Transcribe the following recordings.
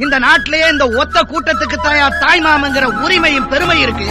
இந்த நாட்டிலேயே இந்த ஒத்த கூட்டத்துக்கு தாயா தாய் மாமங்கிற உரிமையும் பெருமை இருக்கு.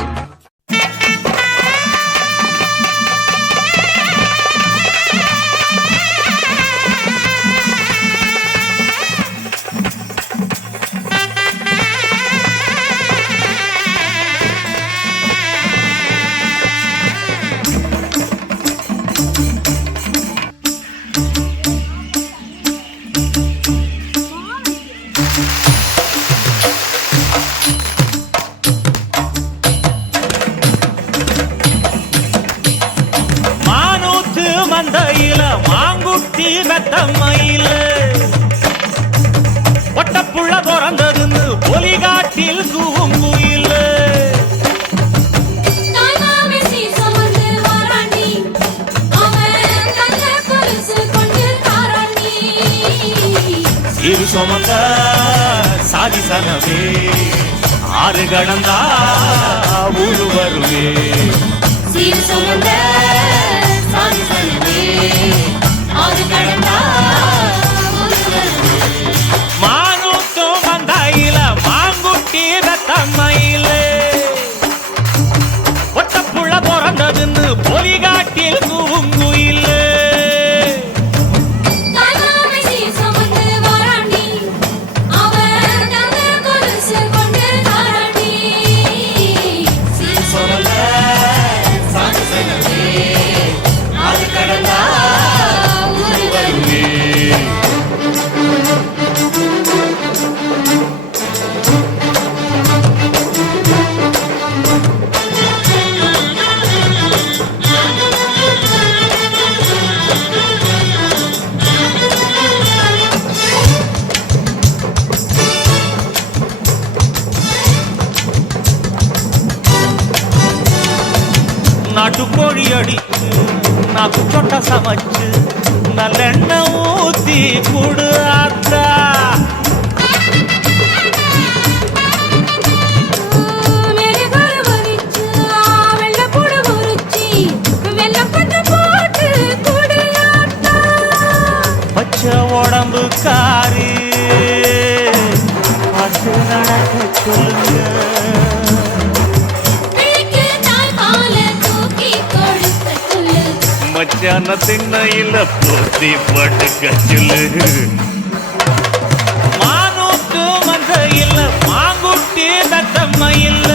மாங்குட்டி வெத்தம்மையில ஒட்டப்புள்ள பிறந்ததுன்னு ஒலிகாட்டில் கூங்குயில சிறு சுமந்த சாதி சனவே ஆறு கடந்தா ஊரு வருவே சிறு சுமந்த சாதி சனவே ஆறு கடந்தா மானூத்தும் வந்தாயில மாங்குட்டி ரத்தம்மையில ஒட்டப்புள்ள பிறந்ததுன்னு பொலிகாட்டில் கூங்குயில நாட்டுக்கோழி அடிச்சு நாக்கு சொட்ட சமைச்சு நல்லெண்ணெய் ஊத்தி குடு ஆத்தா பச்சை உடம்பு காரி பத்து நடக்க சொல்லுங்க மச்சான திண்ணையில போத்தி படுக்க சொல்லு மானூத்து மந்தையில் மாங்குட்டி தத்தம்மையில்